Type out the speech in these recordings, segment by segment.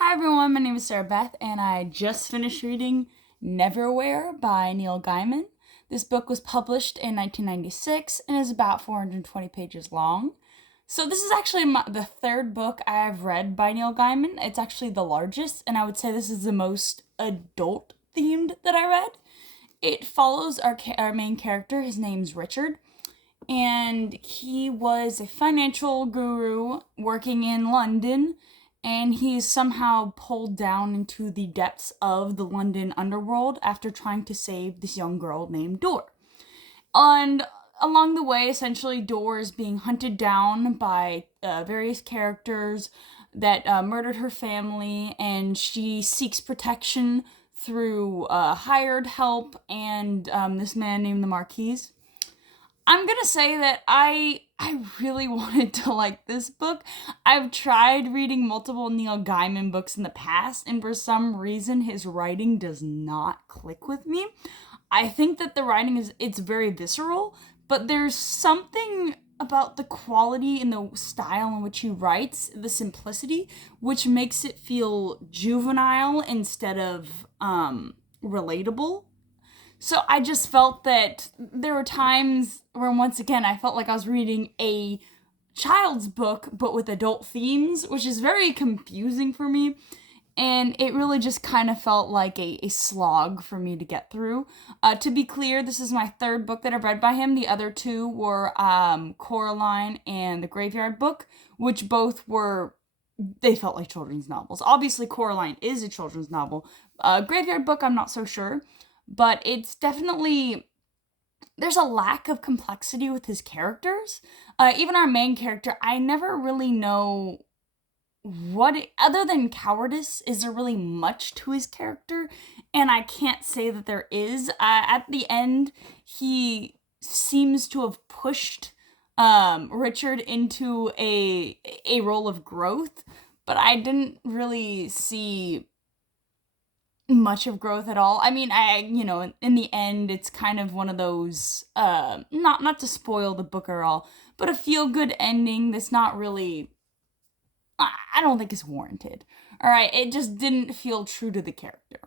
Hi everyone, my name is Sarah Beth, and I just finished reading Neverwhere by Neil Gaiman. This book was published in 1996 and is about 420 pages long. So this is actually the third book I have read by Neil Gaiman. It's actually the largest, and I would say this is the most adult themed that I read. It follows our main character. His name's Richard, and he was a financial guru working in London, and he's somehow pulled down into the depths of the London underworld after trying to save this young girl named Dor. And along the way, essentially, Dor is being hunted down by various characters that murdered her family, and she seeks protection through hired help and this man named the Marquise. I'm gonna say that I really wanted to like this book. I've tried reading multiple Neil Gaiman books in the past, and for some reason his writing does not click with me. I think that the writing it's very visceral, but there's something about the quality and the style in which he writes, the simplicity, which makes it feel juvenile instead of relatable. So I just felt that there were times where, once again, I felt like I was reading a child's book, but with adult themes, which is very confusing for me. And it really just kind of felt like a slog for me to get through. To be clear, this is my third book that I've read by him. The other two were Coraline and The Graveyard Book, which both were, they felt like children's novels. Obviously, Coraline is a children's novel. Graveyard Book, I'm not so sure. But it's definitely, there's a lack of complexity with his characters. Even our main character, I never really know other than cowardice, is there really much to his character? And I can't say that there is. At the end, he seems to have pushed Richard into a role of growth, but I didn't really see much of growth at all. I mean, in the end, it's kind of one of those, not to spoil the book at all, but a feel-good ending that's not really, I don't think is warranted. All right, it just didn't feel true to the character.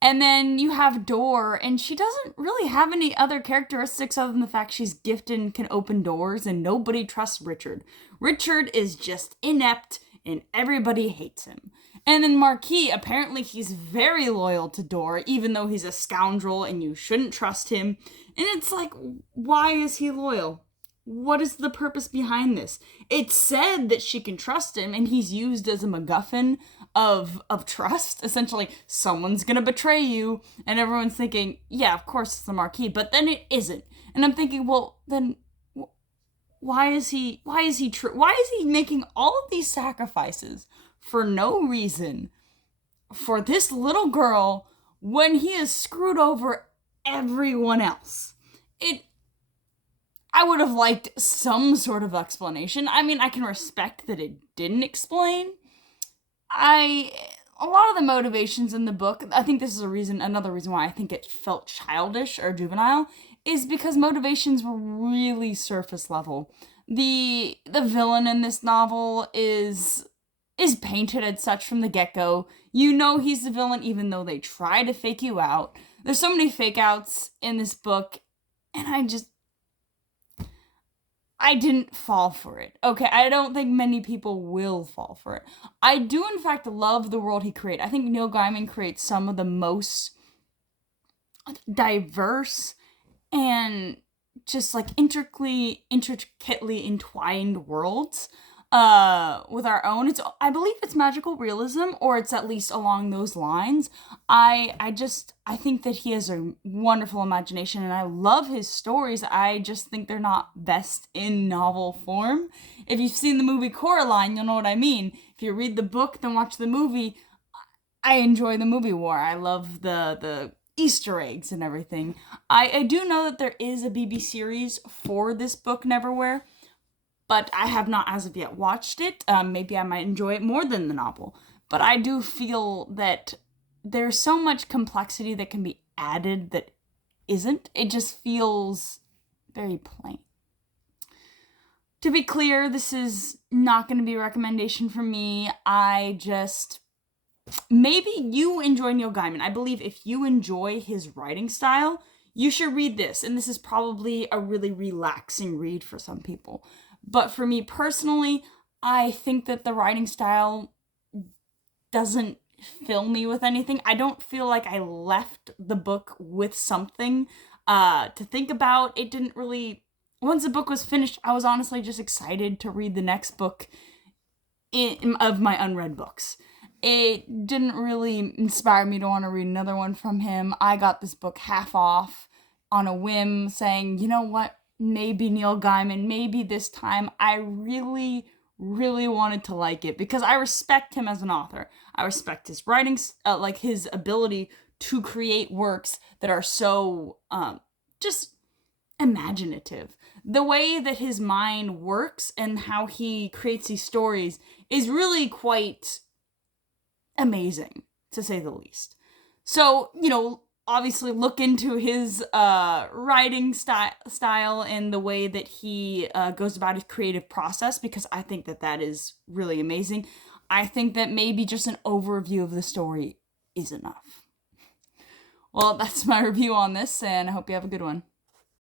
And then you have Dor, and she doesn't really have any other characteristics other than the fact she's gifted and can open doors, and nobody trusts Richard. Richard is just inept, and everybody hates him. And then Marquis, apparently he's very loyal to Dor, even though he's a scoundrel and you shouldn't trust him. And it's like, why is he loyal? What is the purpose behind this? It's said that she can trust him, and he's used as a MacGuffin of trust. Essentially, someone's gonna betray you, and everyone's thinking, yeah, of course it's the Marquis, but then it isn't. And I'm thinking, well, then why is he making all of these sacrifices for no reason for this little girl when he has screwed over everyone else? I would have liked some sort of explanation. I mean, I can respect that it didn't explain. A lot of the motivations in the book, I think this is another reason why I think it felt childish or juvenile, is because motivations were really surface level. The villain in this novel is painted as such from the get-go. You know he's the villain even though they try to fake you out. There's so many fake outs in this book, and I didn't fall for it. Okay, I don't think many people will fall for it. I do, in fact, love the world he created. I think Neil Gaiman creates some of the most diverse and just like intricately entwined worlds with our own. I believe it's magical realism, or it's at least along those lines. I think that he has a wonderful imagination, and I love his stories. I just think they're not best in novel form. If you've seen the movie Coraline, you'll know what I mean. If you read the book, then watch the movie. I enjoy the movie more. I love the Easter eggs and everything. I do know that there is a BB series for this book, Neverwhere, but I have not as of yet watched it. Maybe I might enjoy it more than the novel. But I do feel that there's so much complexity that can be added that isn't. It just feels very plain. To be clear, this is not going to be a recommendation from me. I just maybe you enjoy Neil Gaiman. I believe if you enjoy his writing style, you should read this. And this is probably a really relaxing read for some people. But for me personally, I think that the writing style doesn't fill me with anything. I don't feel like I left the book with something to think about. It didn't really. Once the book was finished, I was honestly just excited to read the next book of my unread books. It didn't really inspire me to want to read another one from him. I got this book half off on a whim, saying, you know what, maybe Neil Gaiman, maybe this time. I really, really wanted to like it because I respect him as an author. I respect his writing, like his ability to create works that are so just imaginative. The way that his mind works and how he creates these stories is really quite amazing, to say the least. So, obviously look into his writing style and the way that he goes about his creative process, because I think that is really amazing. I think that maybe just an overview of the story is enough. Well, that's my review on this, and I hope you have a good one.